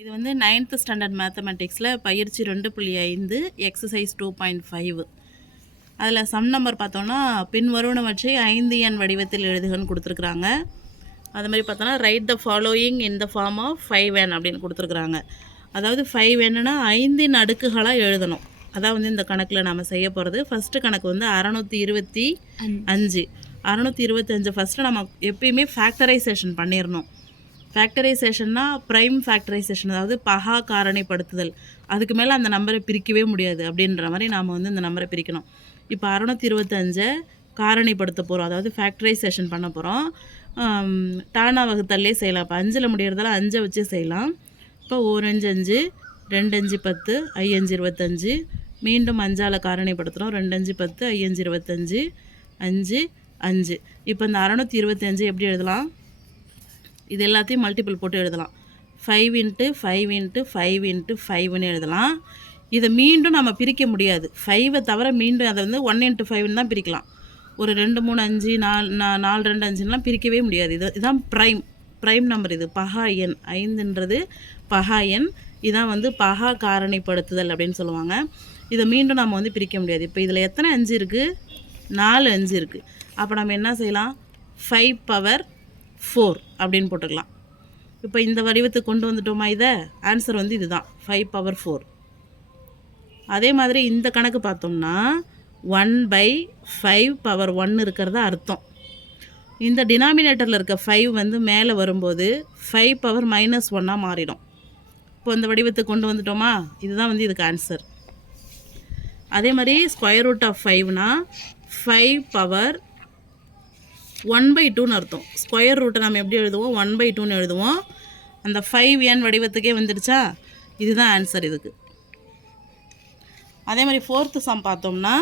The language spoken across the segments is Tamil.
இது வந்து நைன்த்து ஸ்டாண்டர்ட் மேத்தமெட்டிக்ஸில் பயிற்சி ரெண்டு புள்ளி ஐந்து எக்ஸசைஸ் டூ பாயிண்ட் ஃபைவ் அதில் சம் நம்பர் பார்த்தோன்னா பின்வருவனவற்றை ஐந்து எண் வடிவத்தில் எழுதுகன்னு கொடுத்துருக்குறாங்க. அது மாதிரி பார்த்தோன்னா write the following in the form of five n அப்படின்னு கொடுத்துருக்குறாங்க. அதாவது ஃபைவ் என்னன்னா ஐந்தின் அடுக்குகளாக எழுதணும். அதான் வந்து இந்த கணக்கில் நம்ம செய்ய போகிறது ஃபஸ்ட்டு கணக்கு வந்து அறநூற்றி இருபத்தி அஞ்சு. அறநூற்றி இருபத்தஞ்சு ஃபஸ்ட்டு நம்ம எப்பயுமே ஃபேக்டரைசேஷன் பண்ணிடணும் ஃபேக்டரைசேஷன்னா ப்ரைம் ஃபேக்டரைசேஷன் அதாவது பகா காரணிப்படுத்துதல். அதுக்கு மேலே அந்த நம்பரை பிரிக்கவே முடியாது அப்படின்ற மாதிரி நாம் வந்து இந்த நம்பரை பிரிக்கணும். இப்போ அறநூற்றி இருபத்தஞ்சை காரணிப்படுத்த போகிறோம் அதாவது ஃபேக்டரைசேஷன் பண்ண போகிறோம் டானா வகுத்தல்லே செய்யலாம். இப்போ அஞ்சில் முடியறதால அஞ்சை வச்சு செய்யலாம். இப்போ ஓரஞ்சு அஞ்சு ரெண்டஞ்சு பத்து ஐயஞ்சு இருபத்தஞ்சு. மீண்டும் அஞ்சால் காரணிப்படுத்துகிறோம் ரெண்டஞ்சு பத்து ஐயஞ்சு இருபத்தஞ்சு அஞ்சு அஞ்சு. இப்போ இந்த அறநூற்றி இருபத்தஞ்சு எப்படி எழுதலாம்? இது எல்லாத்தையும் மல்டிபிள் போட்டு எழுதலாம். Five into five into five into ஃபைவ்னு எழுதலாம். இதை மீண்டும் நம்ம பிரிக்க முடியாது. ஃபைவை தவிர மீண்டும் அதை வந்து ஒன் இன்ட்டு ஃபைவ்னு தான் பிரிக்கலாம். ஒரு ரெண்டு மூணு அஞ்சு நாலு நா- நாலு ரெண்டு அஞ்சுலாம் பிரிக்கவே முடியாது. இது இதான் ப்ரைம் ப்ரைம் நம்பர் இது. பஹா எண். ஐந்துன்றது பஹா எண். இதான் வந்து பஹா காரணிப்படுத்துதல் அப்படின்னு சொல்லுவாங்க. இதை மீண்டும் நம்ம வந்து பிரிக்க முடியாது. இப்போ இதில் எத்தனை அஞ்சு இருக்குது நாலு அஞ்சு இருக்குது அப்போ நம்ம என்ன செய்யலாம்? ஃபைவ் பவர் ஃபோர் அப்படின்னு போட்டுக்கலாம். இப்போ இந்த வடிவத்துக்கு கொண்டு வந்துட்டோமா இதை? ஆன்சர் வந்து இதுதான். ஃபைவ் பவர் ஃபோர் அதே மாதிரி இந்த கணக்கு பார்த்தோம்னா one by five power one இருக்கிறதா அர்த்தம். இந்த டினாமினேட்டரில் இருக்க ஃபைவ் வந்து மேலே வரும்போது ஃபைவ் பவர் மைனஸ் ஒன்னாக மாறிடும். இப்போ இந்த வடிவத்துக்கு கொண்டு வந்துட்டோமா? இதுதான் வந்து இதுக்கு ஆன்சர் அதே மாதிரி ஸ்கொயர் ரூட் ஆஃப் ஃபைவ்னா ஃபைவ் பவர் ஒன் பை டூன்னு அர்த்தம். ஸ்கொயர் ரூட்டை நம்ம எப்படி எழுதுவோம்? ஒன் பை டூன்னு எழுதுவோம். அந்த ஃபைவ் என் வடிவத்துக்கே வந்துடுச்சா? இதுதான் ஆன்சர் இதுக்கு. அதே மாதிரி ஃபோர்த்து சம் பார்த்தோம்னா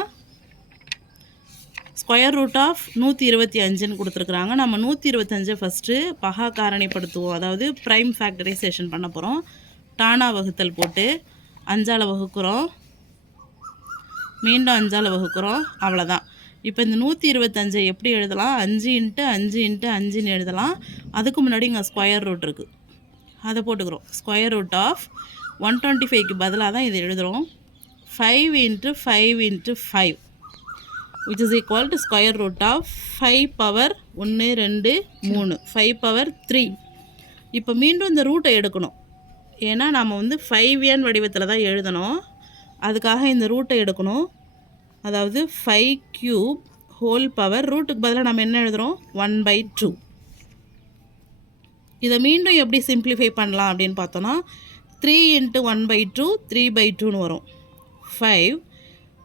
ஸ்கொயர் ரூட் ஆஃப் நூற்றி இருபத்தி அஞ்சுன்னு கொடுத்துருக்குறாங்க. நம்ம நூற்றி இருபத்தஞ்சை ஃபஸ்ட்டு பகா காரணிப்படுத்துவோம். அதாவது ப்ரைம் ஃபேக்டரைசேஷன் பண்ண போகிறோம் டானா வகுத்தல் போட்டு அஞ்சால் வகுக்கிறோம். மீண்டும் அஞ்சால் வகுக்கிறோம். அவ்வளோதான் இப்போ இந்த நூற்றி இருபத்தஞ்சை எப்படி எழுதலாம்? அஞ்சு இன்ட்டு அஞ்சு இன்ட்டு அஞ்சுன்னு எழுதலாம். அதுக்கு முன்னாடி இங்கே ஸ்கொயர் ரூட் இருக்குது அதை போட்டுக்கிறோம். Square root of one twenty ஃபைவ்க்கு பதிலாக தான் இதை எழுதுகிறோம் five into five into five which is equal to square root of five power ஒன்று ரெண்டு மூணு ஃபைவ் பவர் த்ரீ இப்போ மீண்டும் இந்த ரூட்டை எடுக்கணும். ஏன்னா நம்ம வந்து ஃபைவ் என் வடிவத்தில் தான் எழுதணும். அதுக்காக இந்த ரூட்டை எடுக்கணும். அதாவது ஃபைவ் க்யூப் ஹோல் பவர் ரூட்டுக்கு பதிலாக நம்ம என்ன எழுதுகிறோம் ஒன் பை டூ இதை மீண்டும் எப்படி சிம்ப்ளிஃபை பண்ணலாம் அப்படின்னு பார்த்தோன்னா three into one by two three by டூன்னு வரும். Five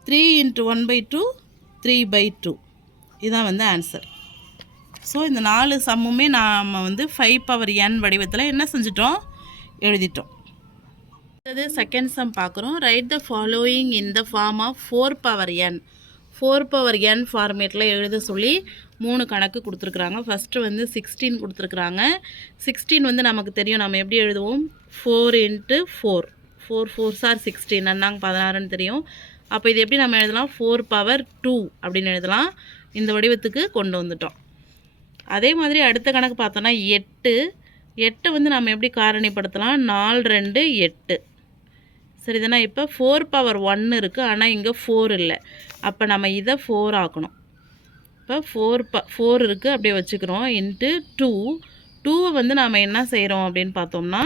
three into one by two three by two இதுதான் வந்து ஆன்சர் ஸோ இந்த நாலு சம்முமே நாம் வந்து ஃபைவ் பவர் என் வடிவத்தில் என்ன செஞ்சிட்டோம்? எழுதிட்டோம். அடுத்தது செகண்ட் சம் பார்க்குறோம். Write the following in the form of four power n four power n ஃபார்மேட்டில் எழுத சொல்லி மூணு கணக்கு கொடுத்துருக்குறாங்க. ஃபஸ்ட்டு வந்து சிக்ஸ்டீன் கொடுத்துருக்குறாங்க. சிக்ஸ்டீன் வந்து நமக்கு தெரியும். நம்ம எப்படி எழுதுவோம்? Four into four four four sir sixteen அண்ணாங்க பதினாறுன்னு தெரியும். அப்போ இது எப்படி நம்ம எழுதலாம்? ஃபோர் பவர் டூ அப்படின்னு எழுதலாம். இந்த வடிவத்துக்கு கொண்டு வந்துட்டோம். அதே மாதிரி அடுத்த கணக்கு பார்த்தோன்னா எட்டு. எட்டை வந்து நம்ம எப்படி காரணிப்படுத்தலாம்? நாலு ரெண்டு எட்டு. சரிதானே இப்போ ஃபோர் பவர் ஒன்று இருக்குது ஆனால் இங்கே ஃபோர் இல்லை. அப்போ நம்ம இதை ஃபோர் ஆக்கணும். இப்போ ஃபோர் ப ஃபோர் இருக்குது அப்படியே வச்சுக்கிறோம். இன்ட்டு டூ டூவை வந்து நாம் என்ன செய்கிறோம் அப்படின்னு பார்த்தோம்னா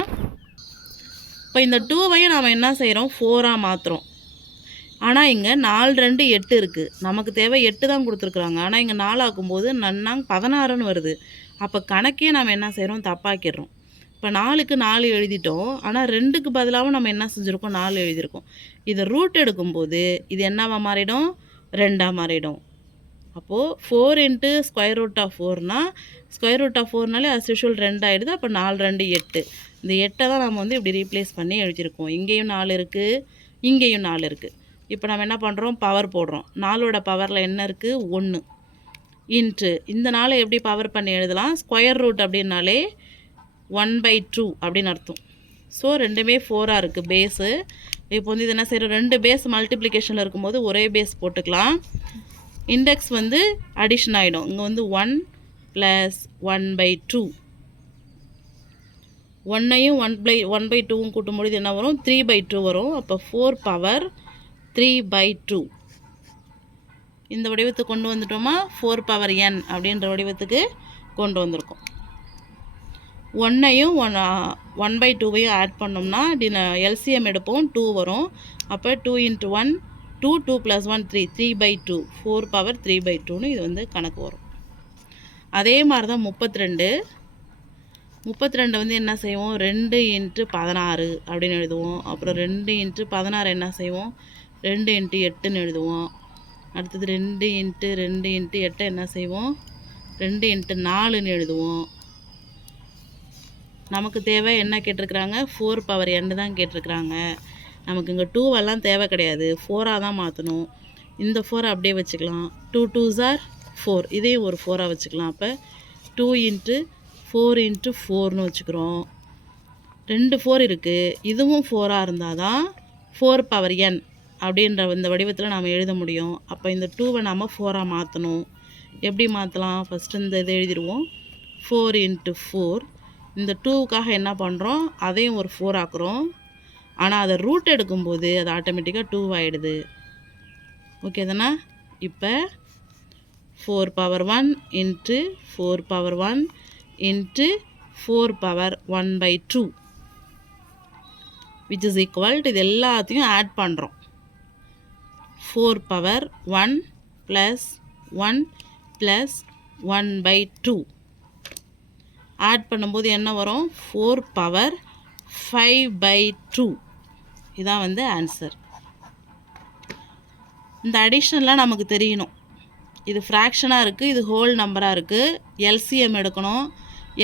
இப்போ இந்த டூவையும் நாம் என்ன செய்கிறோம் ஃபோராக மாற்றுறோம் ஆனால் இங்கே நாலு ரெண்டு எட்டு இருக்குது நமக்கு தேவை எட்டு தான் கொடுத்துருக்குறாங்க. ஆனால் இங்கே நாலு ஆக்கும்போது நன்னாங்க பதினாறுன்னு வருது. அப்போ கணக்கே நாம் என்ன செய்கிறோம் தப்பாக்கிடுறோம். இப்போ நாலுக்கு நாலு எழுதிட்டோம். ஆனால் ரெண்டுக்கு பதிலாகவும் நம்ம என்ன செஞ்சுருக்கோம்? நாலு எழுதியிருக்கோம். இதை ரூட் எடுக்கும்போது இது என்னவா மாறிடும்? ரெண்டாக மாறிடும். அப்போது four into square root of ஃபோர்னால் square root of ஃபோர்னாலே அஸ் யூஷுவல் ரெண்டு ஆகிடுது அப்போ நாலு ரெண்டு எட்டு. இந்த எட்டை தான் நம்ம வந்து இப்படி ரீப்ளேஸ் பண்ணி எழுதியிருக்கோம். இங்கேயும் நாலு இருக்குது இங்கேயும் நாலு இருக்குது இப்போ நம்ம என்ன பண்ணுறோம் பவர் போடுறோம். நாலோட பவரில் என்ன இருக்குது ஒன்று இன்ட்டு இந்த நாளை எப்படி பவர் பண்ணி எழுதலாம்? ஸ்கொயர் ரூட் அப்படின்னாலே ஒன் பை டூ அப்படின்னு அர்த்தம். ஸோ ரெண்டுமே ஃபோராக இருக்குது பேஸு இப்போ வந்து இது என்ன செய்கிறோம் ரெண்டு பேஸ் மல்டிப்ளிகேஷனில் இருக்கும்போது ஒரே பேஸ் போட்டுக்கலாம். இண்டெக்ஸ் வந்து அடிஷன் ஆகிடும் இங்கே வந்து one plus one by two ஒன்னையும் ஒன் பை ஒன் பை டூவும் கூட்டும்பொழுது என்ன வரும்? த்ரீ பை டூ வரும். அப்போ four power three by two இந்த வடிவத்துக்கு கொண்டு வந்துட்டோமா? ஃபோர் பவர் என் அப்படின்ற வடிவத்துக்கு கொண்டு வந்திருக்கோம். ஒன்னையும் ஒன் ஒன் பை டூவையும் ஆட் பண்ணோம்னா டின எல்சிஎம் எடுப்போம் டூ வரும். அப்போ two into one two two plus one three three by two four power three by டூன்னு இது வந்து கணக்கு வரும். அதே மாதிரி தான் முப்பத்தி ரெண்டு முப்பத்தி ரெண்டு வந்து என்ன செய்வோம்? ரெண்டு இன்ட்டு பதினாறு அப்படின்னு எழுதுவோம். அப்புறம் ரெண்டு இன்ட்டு பதினாறு என்ன செய்வோம்? ரெண்டு இன்ட்டு எட்டுன்னு எழுதுவோம். அடுத்தது ரெண்டு இன்ட்டு ரெண்டு இன்ட்டு எட்டை என்ன செய்வோம்? ரெண்டு இன்ட்டு நாலுன்னு எழுதுவோம். நமக்கு தேவை என்ன கேட்டிருக்கிறாங்க? ஃபோர் பவர் எண்டு தான் கேட்டிருக்கிறாங்க. நமக்கு இங்கே டூவெல்லாம் தேவை கிடையாது. ஃபோராக தான் மாற்றணும் இந்த ஃபோரை அப்படியே வச்சுக்கலாம். டூ டூ ஜார் ஃபோர் இதையும் ஒரு ஃபோராக வச்சுக்கலாம். அப்போ டூ இன்ட்டு ஃபோர் இன்ட்டு ஃபோர்னு வச்சுக்கிறோம். ரெண்டு ஃபோர் இருக்குது இதுவும் ஃபோராக இருந்தால் தான் ஃபோர் பவர் என் அப்படின்ற இந்த வடிவத்தில் நாம் எழுத முடியும். அப்போ இந்த டூவை நாம் ஃபோராக மாற்றணும் எப்படி மாற்றலாம் ஃபஸ்ட்டு இந்த இதை எழுதிடுவோம். ஃபோர் இன்ட்டு ஃபோர் இந்த டூவுக்காக என்ன பண்ணுறோம் அதையும் ஒரு ஃபோர் ஆக்குறோம். ஆனால் அதை ரூட் எடுக்கும்போது அது ஆட்டோமேட்டிக்காக டூ ஆகிடுது ஓகே தானே? இப்போ four power one into four power one into four power one by two which is equal இது எல்லாத்தையும் ஆட் பண்ணுறோம் four power one plus one plus one by two add பண்ணும்போது என்ன வரும்? Four power five by two இதான் வந்து ஆன்சர் இந்த அடிஷன்லாம் நமக்கு தெரியணும். இது ஃப்ராக்ஷனாக இருக்குது இது ஹோல் நம்பராக இருக்குது எல்சிஎம் எடுக்கணும்.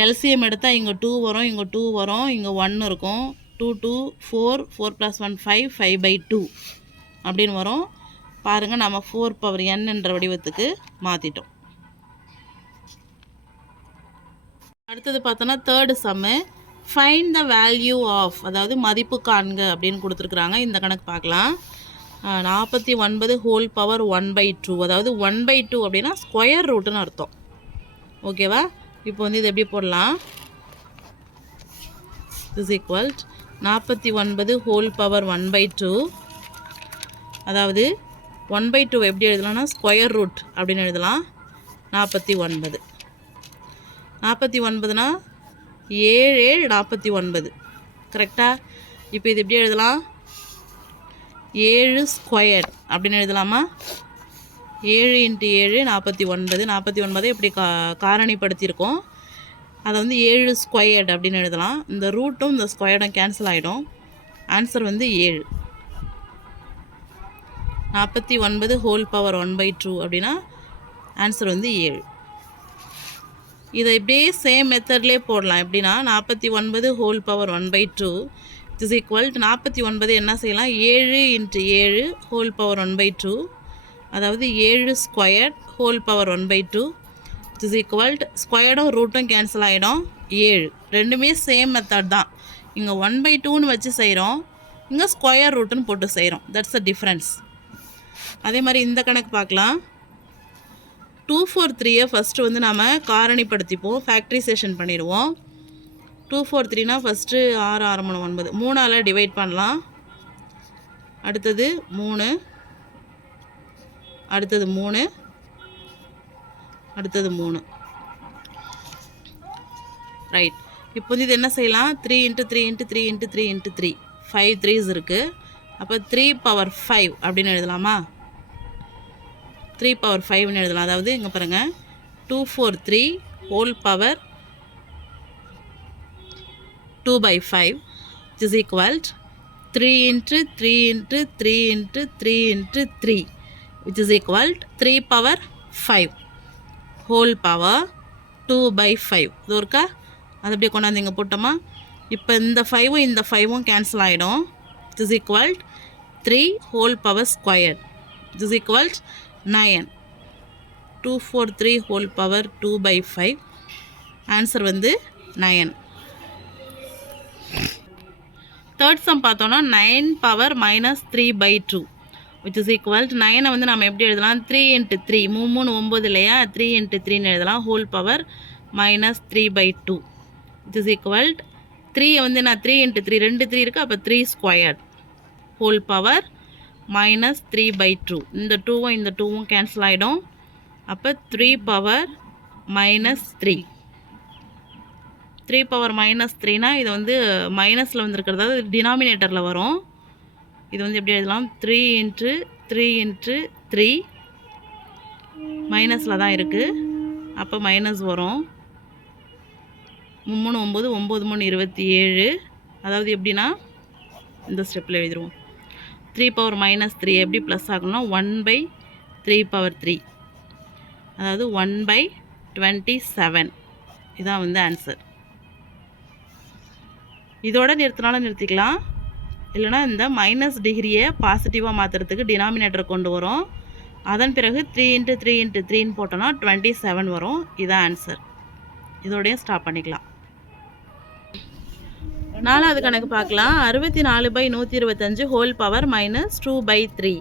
எல்சிஎம் எடுத்தால் இங்கே டூ வரும் இங்கே டூ வரும் இங்கே ஒன்று இருக்கும். Two two four four plus one five five by two அப்படின்னு வரும். பாருங்கள் நம்ம ஃபோர் பவர் என்ற வடிவத்துக்கு மாற்றிட்டோம் அடுத்தது பார்த்தோன்னா third sum find the value of அதாவது மதிப்பு காண்க அப்படின்னு கொடுத்துருக்குறாங்க. இந்த கணக்கு பார்க்கலாம். நாற்பத்தி ஒன்பது whole power one by two அதாவது ஒன் பை டூ அப்படின்னா ஸ்கொயர் ரூட்டுன்னு அர்த்தம். ஓகேவா இப்போ வந்து இது எப்படி போடலாம்? இஸ் ஈக்குவல் நாற்பத்தி ஒன்பது whole power one by two அதாவது ஒன் பை டூ எப்படி எழுதலாம்னா ஸ்கொயர் ரூட் அப்படின்னு எழுதலாம். நாற்பத்தி ஒன்பது. நாற்பத்தி ஒன்பதுனா? ஏழு ஏழு நாற்பத்தி ஒன்பது. கரெக்டாக இப்போ இது எப்படி எழுதலாம்? ஏழு ஸ்கொயர் அப்படின்னு எழுதலாமா? ஏழு இன்ட்டு ஏழு நாற்பத்தி ஒன்பது. நாற்பத்தி ஒன்பதை இப்படி கா காரணிப்படுத்தியிருக்கோம். அதை வந்து ஏழு ஸ்கொயர்ட் அப்படின்னு எழுதலாம். இந்த ரூட்டும் இந்த ஸ்கொயர்டும் கேன்சல் ஆகிடும் ஆன்சர் வந்து ஏழு. நாற்பத்தி ஒன்பது whole power one by two அப்படின்னா ஆன்சர் வந்து ஏழு. இதை இப்படியே சேம் மெத்தட்லேயே போடலாம். எப்படின்னா நாற்பத்தி ஒன்பது whole power one by two is equal நாற்பத்தி ஒன்பது என்ன செய்யலாம்? ஏழு இன்ட்டு ஏழு whole power one by two அதாவது ஏழு square whole power one by two is equal ஸ்கொயர்டும் ரூட்டும் கேன்சல் ஆகிடும் ஏழு. ரெண்டுமே சேம் மெத்தட் தான். இங்கே ஒன் பை டூன்னு வச்சு செய்கிறோம் இங்கே ஸ்கொயர் ரூட்டுன்னு போட்டு செய்கிறோம் தட்ஸ் அ டிஃப்ரென்ஸ் அதே மாதிரி இந்த கணக்கு பார்க்கலாம். டூ ஃபோர் த்ரீயை ஃபஸ்ட்டு வந்து நாம் காரணிப்படுத்திப்போம். ஃபேக்ட்ரிசேஷன் பண்ணிடுவோம். டூ ஃபோர் த்ரீனா ஃபஸ்ட்டு ஆறு ஆறு மூணு ஒன்பது. மூணால் டிவைட் பண்ணலாம். அடுத்தது மூணு. அடுத்தது மூணு. அடுத்தது மூணு. ரைட் இப்போ வந்து இது என்ன செய்யலாம்? Three into three into three into three into three five threes இருக்குது அப்போ த்ரீ பவர் ஃபைவ் அப்படின்னு எழுதலாமா? த்ரீ பவர் ஃபைவ்னு எழுதலாம். அதாவது இங்கே பாருங்கள் two four three whole power two by five is equal three into three into three into three into three which is equal three power five whole power two by five இது ஒருக்கா? அது அப்படியே கொண்டாந்து இங்கே போட்டோமா? இப்போ இந்த ஃபைவும் இந்த ஃபைவும் கேன்சல் ஆகிடும் it is equal three whole power square it is equal nine two four three whole power two by five answer வந்து நயன் தேர்ட் சம் பார்த்தோன்னா nine power minus three by two which is equal to நைனை வந்து நம்ம எப்படி எழுதலாம்? த்ரீ இன்ட்டு த்ரீ மூணு மூணு ஒம்பது இல்லையா? த்ரீ இன்ட்டு த்ரீன்னு எழுதலாம். Whole power minus three by two which is equal த்ரீயை வந்து நான் த்ரீ இன்ட்டு த்ரீ ரெண்டு த்ரீ இருக்குது அப்போ three square whole power minus three by two இந்த டூவும் இந்த டூவும் கேன்சல் ஆகிடும் அப்போ three power minus three three power minus த்ரீனா இது வந்து மைனஸில் வந்துருக்கிறது. அதாவது டினாமினேட்டரில் வரும். இது வந்து எப்படி எழுதலாம்? Three into three into three மைனஸில் தான் இருக்குது அப்போ மைனஸ் வரும். மூணு ஒம்பது ஒம்பது மூணு இருபத்தி ஏழு. அதாவது எப்படின்னா இந்த ஸ்டெப்பில் எழுதிடுவோம் த்ரீ பவர் மைனஸ் த்ரீ எப்படி ப்ளஸ் ஆகணும்னா one by three power three அதாவது ஒன் பை டுவெண்ட்டி செவன் இதான் வந்து ஆன்சர் இதோட நிறுத்தினாலும் நிறுத்திக்கலாம். இல்லைனா இந்த மைனஸ் டிகிரியை பாசிட்டிவாக மாற்றுறதுக்கு டினாமினேட்டர் கொண்டு வரும். அதன் பிறகு த்ரீ இன்ட்டு த்ரீ இன்ட்டு த்ரீன்னு போட்டோன்னா டுவெண்ட்டி செவன் வரும். இதான் ஆன்சர் இதோடையும் ஸ்டாப் பண்ணிக்கலாம். நாலாவது கணக்கு பார்க்கலாம். அறுபத்தி நாலு பை நூற்றி இருபத்தஞ்சு whole power minus two by three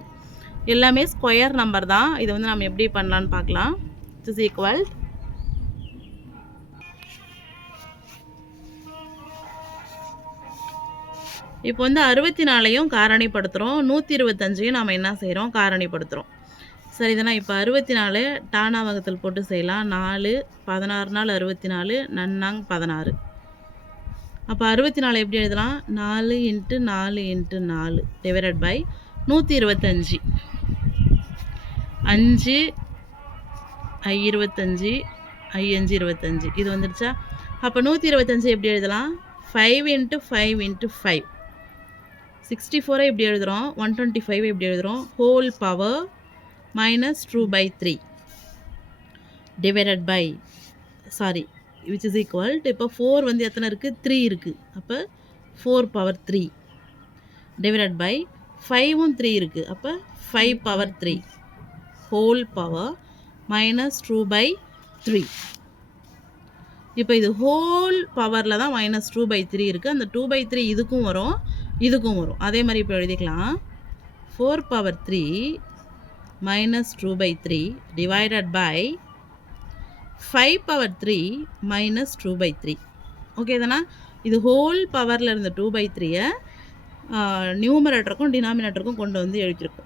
எல்லாமே ஸ்கொயர் நம்பர் தான். இது வந்து நம்ம எப்படி பண்ணலான்னு பார்க்கலாம். இட்ஸ் ஈக்குவல் இப்போ வந்து அறுபத்தி நாலையும் காரணிப்படுத்துகிறோம் நூற்றி இருபத்தஞ்சையும் நாம் என்ன செய்கிறோம் காரணிப்படுத்துகிறோம் சரி இதெல்லாம் இப்போ அறுபத்தி நாலு டானா வகத்தில் போட்டு செய்யலாம். நாலு பதினாறு நாள் அறுபத்தி நாலு நன்னாங் பதினாறு. அப்போ அறுபத்தி நாலு எப்படி எழுதலாம்? நாலு இன்ட்டு நாலு இன்ட்டு நாலு. டிவைடட் பை நூற்றி இருபத்தஞ்சி அஞ்சு ஐ இருபத்தஞ்சி ஐ அஞ்சு இருபத்தஞ்சி. இது வந்துடுச்சா அப்போ நூற்றி இருபத்தஞ்சி எப்படி எழுதலாம்? Five into five into five sixty ஃபோரை இப்படி எழுதுகிறோம் ஒன் டுவெண்ட்டி ஃபைவ் எப்படி எழுதுகிறோம் whole power minus two by three divided by sorry which is equal இப்போ ஃபோர் வந்து எத்தனை இருக்குது த்ரீ இருக்குது அப்போ four power three divided by ஃபைவும் three இருக்குது அப்போ five power three whole power minus two by three இப்போ இது ஹோல் பவரில் தான் மைனஸ் டூ பை த்ரீ இருக்குது அந்த டூ பை த்ரீ இதுக்கும் வரும் இதுக்கும் வரும். அதே மாதிரி இப்போ எழுதிக்கலாம். Four power three minus two by three divided by five power three minus two by three okay தானே இது ஹோல் பவரில் இருந்த டூ பை த்ரீயை நியூமரேட்டருக்கும் டினாமினேட்டருக்கும் கொண்டு வந்து எழுதியிருக்கோம்.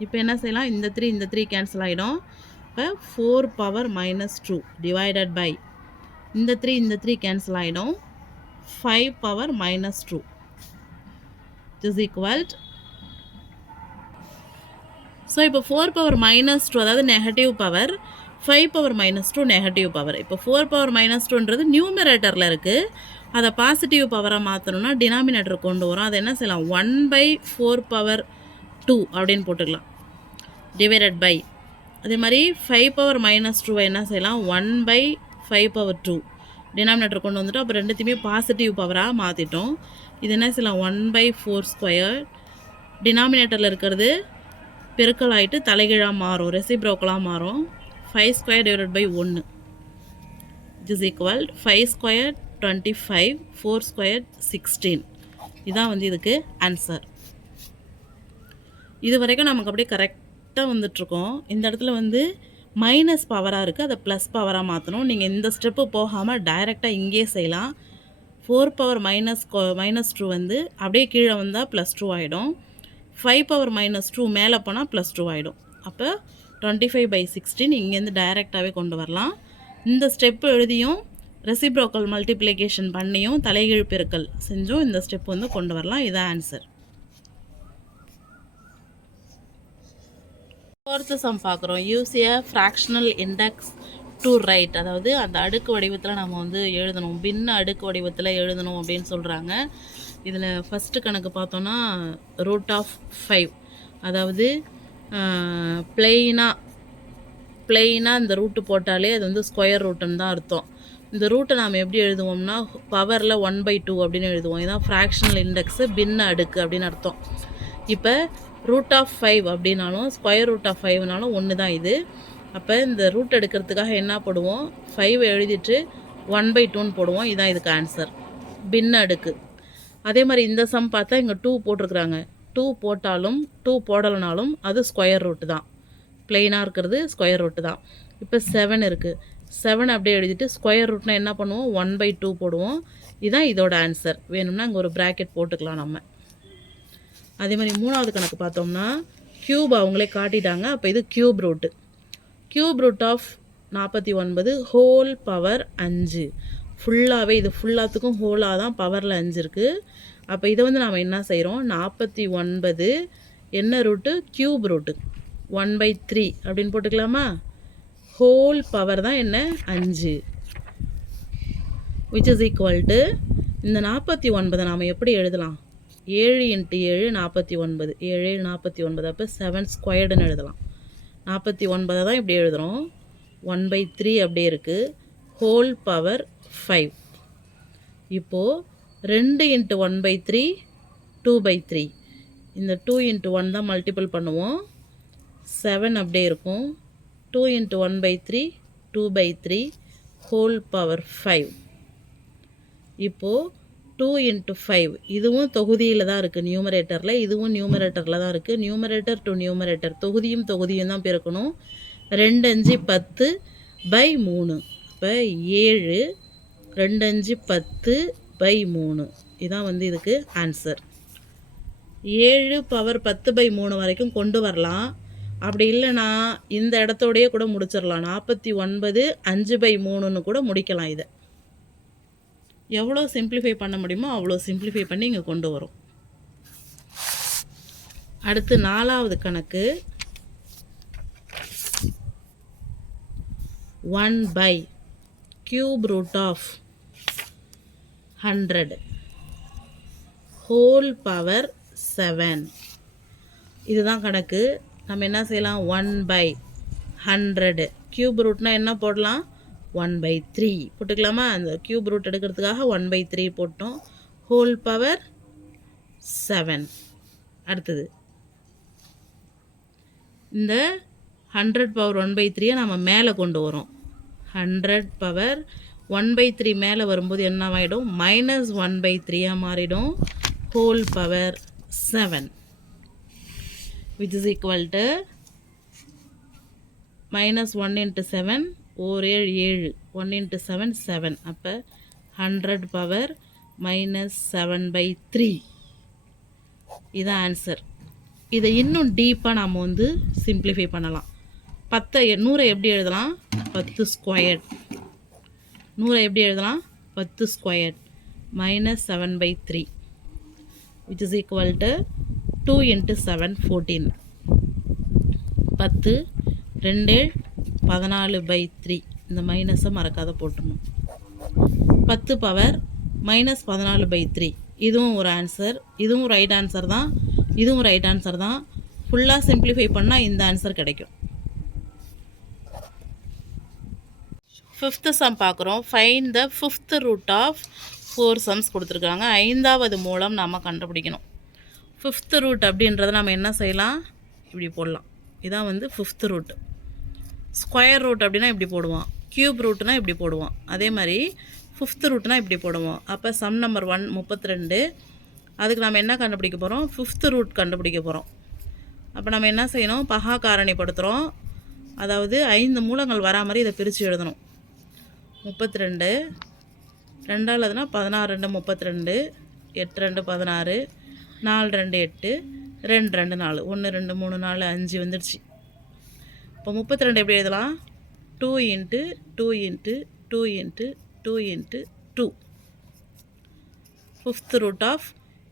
இப்போ என்ன செய்யலாம்? இந்த த்ரீ இந்த த்ரீ கேன்சல் ஆகிடும் இப்போ four power minus two divided by இந்த த்ரீ இந்த த்ரீ கேன்சல் ஆகிடும் five power minus two is equal to so இப்போ ஃபோர் பவர் மைனஸ் டூ அதாவது negative power five power minus two negative power இப்போ ஃபோர் பவர் மைனஸ் டூன்றது நியூமரேட்டரில் இருக்குது அதை பாசிட்டிவ் பவராக மாற்றணும்னா டினாமினேட்டர் கொண்டு வரும். அதை என்ன செய்யலாம்? One by four power two அப்படின்னு போட்டுக்கலாம். டிவைடட் பை அதே மாதிரி ஃபைவ் பவர் மைனஸ் டூவை என்ன செய்யலாம்? One by five power two denominator கொண்டு வந்துட்டோம். அப்போ ரெண்டுத்தையுமே பாசிட்டிவ் பவராக மாற்றிட்டோம் இது என்ன செய்யலாம்? ஒன் பை ஃபோர் ஸ்கொயர் டினாமினேட்டரில் இருக்கிறது பெருக்கல் ஆகிட்டு தலைகீழாக மாறும். ரெசிப்ரோக்கலாக மாறும். ஃபைவ் ஸ்கொயர் டிவைடட் பை ஒன்று it is equal five square twenty five four square sixteen இதான் வந்து இதுக்கு ஆன்சர் இது வரைக்கும் நமக்கு அப்படியே கரெக்டாக வந்துட்ருக்கோம் இந்த இடத்துல வந்து மைனஸ் பவராக இருக்குது அதை ப்ளஸ் பவராக மாற்றணும் நீங்கள் இந்த ஸ்டெப்பு போகாமல் டைரெக்டாக இங்கேயே செய்யலாம். Four power minus minus two வந்து அப்படியே கீழே வந்தால் ப்ளஸ் டூ ஆகிடும் ஃபைவ் பவர் மைனஸ் டூ மேலே போனால் ப்ளஸ் டூ ஆகிடும் அப்போ டுவெண்ட்டி ஃபைவ் பை சிக்ஸ்டீன் இங்கேருந்து டைரெக்டாகவே கொண்டு வரலாம். இந்த ஸ்டெப்பு எழுதியும் ரெசிப்ரோக்கல் மல்டிப்ளிகேஷன் பண்ணியும் தலைகீழ் பெருக்கல் செஞ்சும் இந்த ஸ்டெப் வந்து கொண்டு வரலாம். இதான் ஆன்சர் ஃபோர்த்து சம் பார்க்குறோம். Use a fractional index to right அதாவது அந்த அடுக்கு வடிவத்தில் நம்ம வந்து எழுதணும். பின்ன அடுக்கு வடிவத்தில் எழுதணும் அப்படின்னு சொல்கிறாங்க இதில் ஃபஸ்ட்டு கணக்கு பார்த்தோன்னா ரூட் ஆஃப் ஃபைவ் அதாவது பிளெயினாக பிளெயினாக இந்த ரூட்டு போட்டாலே அது வந்து ஸ்கொயர் ரூட்டுன்னு தான் அர்த்தம். இந்த ரூட்டை நாம் எப்படி எழுதுவோம்னா பவரில் ஒன் பை டூ அப்படின்னு எழுதுவோம். இதுதான் ஃப்ராக்ஷனல் இண்டெக்ஸு பின்ன அடுக்கு அப்படின்னு அர்த்தம். இப்போ ரூட் ஆஃப் ஃபைவ் அப்படின்னாலும் ஸ்கொயர் ரூட் ஆஃப் ஃபைவ்னாலும் ஒன்று தான் இது. அப்போ இந்த ரூட் எடுக்கிறதுக்காக என்ன போடுவோம்? ஃபைவ் எழுதிட்டு ஒன் பை டூன்னு போடுவோம். இதுதான் இதுக்கு ஆன்சர் பின்ன அடுக்கு. அதே மாதிரி இந்த சம் பார்த்தா இங்கே டூ போட்டிருக்குறாங்க. டூ போட்டாலும் டூ போடலைனாலும் அது ஸ்கொயர் ரூட்டு தான். பிளெயினாக இருக்கிறது ஸ்கொயர் ரூட்டு தான். இப்போ செவன் இருக்குது செவன் அப்படியே எழுதிட்டு ஸ்கொயர் ரூட்னா என்ன பண்ணுவோம்? ஒன் பை டூ போடுவோம். இதுதான் இதோட ஆன்சர் வேணும்னா இங்கே ஒரு ப்ராக்கெட் போட்டுக்கலாம் நம்ம. அதே மாதிரி மூணாவது கணக்கு பார்த்தோம்னா க்யூப் அவங்களே காட்டிட்டாங்க. அப்போ இது cube root cube root of நாற்பத்தி ஒன்பது ஹோல் பவர் அஞ்சு. ஃபுல்லாகவே இது ஃபுல்லாத்துக்கும் ஹோலாக தான் பவரில் அஞ்சு இருக்குது அப்போ இதை வந்து நாம் என்ன செய்கிறோம் நாற்பத்தி ஒன்பது என்ன root cube root one by three அப்படின்னு போட்டுக்கலாமா? ஹோல் பவர் தான் என்ன? அஞ்சு. விச் இஸ் ஈக்குவல் டு இந்த நாற்பத்தி ஒன்பதை நாம் எப்படி எழுதலாம்? ஏழு இன்ட்டு ஏழு நாற்பத்தி ஒன்பது. ஏழு ஏழு நாற்பத்தி ஒன்பது. அப்போ செவன் ஸ்கொயர்டுன்னு எழுதலாம். நாற்பத்தி ஒன்பதை தான் இப்படி எழுதுகிறோம் ஒன் பை த்ரீ அப்படியே இருக்குது ஹோல் பவர் ஃபைவ் இப்போது ரெண்டு into one by three two by three இந்த டூ இன்ட்டு ஒன் தான் மல்டிபிள் பண்ணுவோம். செவன் அப்படியே இருக்கும். Two into one by three two by three whole power five இப்போது டூ இன்ட்டு ஃபைவ் இதுவும் தொகுதியில் தான் இருக்குது நியூமரேட்டரில் இதுவும் நியூமரேட்டரில் தான் இருக்குது நியூமரேட்டர் டு நியூமரேட்டர் தொகுதியும் தொகுதியும் தான் பிறக்கணும். ரெண்டு அஞ்சு பத்து பை மூணு. இப்போ ஏழு ரெண்டு அஞ்சு பத்து பை மூணு. இதான் வந்து இதுக்கு ஆன்சர் ஏழு பவர் பத்து பை மூணு வரைக்கும் கொண்டு வரலாம். அப்படி இல்லைன்னா இந்த இடத்தோடையே கூட முடிச்சிடலாம். நாற்பத்தி ஒன்பது அஞ்சு பை மூணுன்னு கூட முடிக்கலாம் இதை. எவ்வளோ சிம்பிளிஃபை பண்ண முடியுமோ அவ்வளோ சிம்பிளிஃபை பண்ணி இங்கே கொண்டு வரும். அடுத்து நாலாவது கணக்கு. One by cube root of hundred whole power seven இதுதான் கணக்கு. நம்ம என்ன செய்யலாம்? ஒன் பை ஹண்ட்ரடு கியூப் ரூட்னா என்ன போடலாம்? ஒன் பை த்ரீ போட்டுக்கலாமா? அந்த க்யூப் ரூட் எடுக்கிறதுக்காக ஒன் பை த்ரீ போட்டோம். ஹோல் பவர் செவன் அடுத்தது. இந்த ஹண்ட்ரட் பவர் ஒன் பை த்ரீயை நம்ம மேலே கொண்டு வரோம். Hundred power one by three மேலே வரும்போது என்னவாயிடும்? மைனஸ் ஒன் பை த்ரீயாக மாறிடும். Whole power seven which is equal to minus one into seven or ஏழு ஏழு. ஒன் இன்ட்டு செவன் செவன் அப்போ hundred power minus seven by three இதான் ஆன்சர் இதை இன்னும் டீப்பாக நாம் வந்து சிம்ப்ளிஃபை பண்ணலாம். பத்தை நூறை எப்படி எழுதலாம்? பத்து ஸ்கொயர் நூறை எப்படி எழுதலாம்? பத்து square minus seven by three which is equal to two into seven fourteen பத்து ரெண்டு பதினாலு பை த்ரீ இந்த மைனஸை மறக்காத போட்டுடணும். பத்து பவர் மைனஸ் பதினாலு பை த்ரீ இதுவும் ஒரு ஆன்சர் இதுவும் ரைட் ஆன்சர் தான். இதுவும் ரைட் ஆன்சர் தான். ஃபுல்லாக சிம்பிளிஃபை பண்ணால் இந்த ஆன்சர் கிடைக்கும். ஃபிஃப்த்து சம் பார்க்குறோம். Find the fifth root of four sums கொடுத்துருக்காங்க. ஐந்தாவது மூலம் நாம் கண்டுபிடிக்கணும். ஃபிஃப்த்து ரூட் அப்படின்றத நம்ம என்ன செய்யலாம்? இப்படி போடலாம். இதான் வந்து ஃபிஃப்த்து ரூட் ஸ்கொயர் ரூட் அப்படின்னா இப்படி போடுவோம். க்யூப் ரூட்னா இப்படி போடுவோம். அதே மாதிரி ஃபிஃப்த்து ரூட்னா இப்படி போடுவோம். அப்போ சம் நம்பர் ஒன் முப்பத்தி ரெண்டு அதுக்கு நம்ம என்ன கண்டுபிடிக்க போகிறோம் ஃபிஃப்த்து ரூட் கண்டுபிடிக்க போகிறோம் அப்போ நம்ம என்ன செய்யணும்? பகா காரணிப்படுத்துகிறோம் அதாவது ஐந்து மூலங்கள் வரா மாதிரி இதை பிரித்து எழுதணும். முப்பத்தி ரெண்டு ரெண்டாவதுனா பதினாறு ரெண்டு முப்பத்தி ரெண்டு எட்டு ரெண்டு பதினாறு நாலு ரெண்டு எட்டு ரெண்டு ரெண்டு நாலு. ஒன்று ரெண்டு மூணு நாலு அஞ்சு வந்துடுச்சு. இப்போ முப்பத்தி ரெண்டு எப்படி எழுதலாம்? Two into two into two into two into two. Fifth root of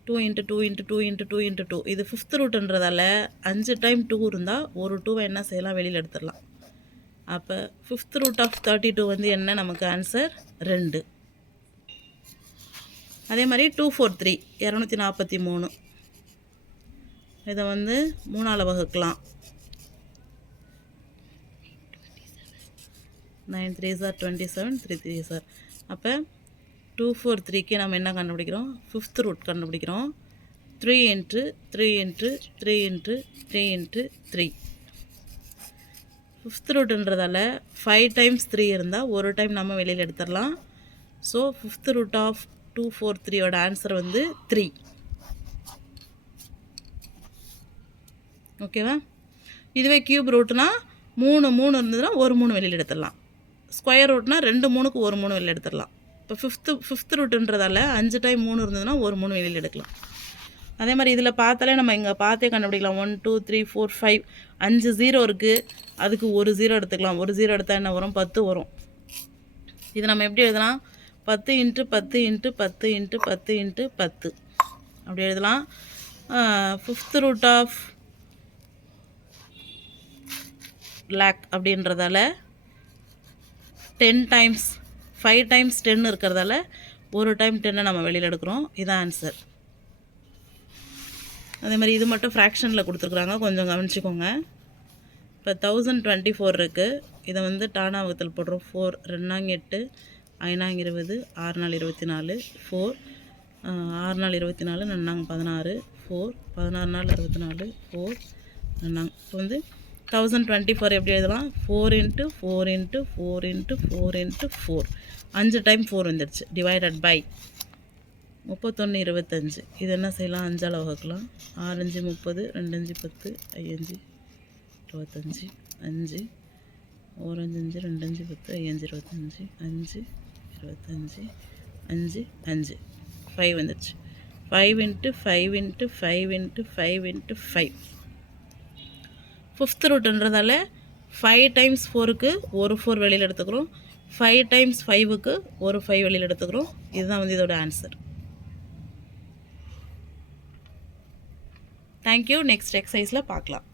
two into two into two into two into two. இது ஃபிஃப்த் ரூட்டுன்றதால அஞ்சு டைம் டூ இருந்தால் ஒரு டூவை என்ன செய்யலாம்? வெளியில் எடுத்துடலாம். அப்போ fifth root of thirty two வந்து என்ன? நமக்கு ஆன்சர் ரெண்டு. அதே மாதிரி டூ ஃபோர் த்ரீ இரநூத்தி நாற்பத்தி மூணு. இதை வந்து மூணால் வகுக்கலாம். Nine three sir twenty seven three three sir அப்போ டூ ஃபோர் த்ரீக்கு நம்ம என்ன கண்டுபிடிக்கிறோம்? ஃபிஃப்த் ரூட் கண்டுபிடிக்கிறோம். Three into three into three into three into three fifth ரூட்டுன்றதால five times three இருந்தால் ஒரு டைம் நம்ம வெளியில் எடுத்துடலாம் so fifth root of two four த்ரீயோட ஆன்சர் வந்து த்ரீ ஓகேவா இதுவே க்யூப் ரூட்னா மூணு மூணு இருந்ததுன்னா ஒரு மூணு வெளியில் எடுத்துடலாம் ஸ்கொயர் ரூட்னா ரெண்டு மூணுக்கு ஒரு மூணு வெளியில் எடுத்துடலாம் இப்போ ஃபிஃப்த்து ஃபிஃப்த் ரூட்டுன்றதால அஞ்சு டைம் மூணு இருந்ததுன்னா ஒரு மூணு வெளியில் எடுக்கலாம். அதே மாதிரி இதில் பார்த்தாலே நம்ம இங்கே பார்த்தே கண்டுபிடிக்கலாம். One two three four five அஞ்சு ஜீரோ இருக்குது அதுக்கு ஒரு ஜீரோ எடுத்துக்கலாம். ஒரு ஜீரோ எடுத்தால் என்ன வரும்? பத்து வரும். இது நம்ம எப்படி எழுதலாம்? பத்து இன்ட்டு பத்து இன்ட்டு பத்து இன்ட்டு பத்து இன்ட்டு பத்து. அப்படி எழுதலாம். ஃபிஃப்த் ரூட் ஆஃப் லேக் அப்படின்றதால ten times five times ten இருக்கிறதால ஒரு டைம் டென்னை நம்ம வெளியில் எடுக்கிறோம். இதான் ஆன்சர் அதே மாதிரி இது மட்டும் ஃப்ராக்ஷனில் கொடுத்துருக்குறாங்க. கொஞ்சம் கவனிச்சிக்கோங்க. இப்போ தௌசண்ட் டுவெண்ட்டி ஃபோர் இருக்குது இதை வந்து டானாவகத்தில் போடுறோம். ஃபோர் ரெண்டாங்க எட்டு ஐநாங்க இருபது ஆறு நாள் இருபத்தி நாலு ஃபோர் ஆறு நாள் இருபத்தி நாலு நன்னாங்க பதினாறு ஃபோர் பதினாறு நாள் அறுபத்தி நாலு ஃபோர் நன்னாங்க இப்போ வந்து தௌசண்ட் டுவெண்ட்டி ஃபோர் எப்படி எழுதலாம்? Four into four into four into four into four அஞ்சு டைம் ஃபோர் வந்துடுச்சு டிவைடட் பை முப்பத்தொன்று இருபத்தஞ்சு. இது என்ன செய்யலாம்? அஞ்சால் வகுக்கலாம். ஆறஞ்சு முப்பது ரெண்டஞ்சு பத்து ஐயஞ்சு இருபத்தஞ்சி அஞ்சு ஓரஞ்சு அஞ்சு ரெண்டஞ்சு பத்து ஐயஞ்சு இருபத்தஞ்சி அஞ்சு இருபத்தஞ்சி அஞ்சு அஞ்சு. ஃபைவ் வந்துடுச்சு five into five into five into five into five fifth ரூட்டுன்றதால five times ஃபோருக்கு ஒரு ஃபோர் வெளியில் எடுத்துக்கிறோம். ஃபைவ் டைம்ஸ் ஃபைவுக்கு ஒரு ஃபைவ் வெளியில் எடுத்துக்கிறோம். இதுதான் வந்து இதோட ஆன்சர் தேங்க்யூ. நெக்ஸ்ட் எக்ஸசைஸில் பார்க்கலாம்.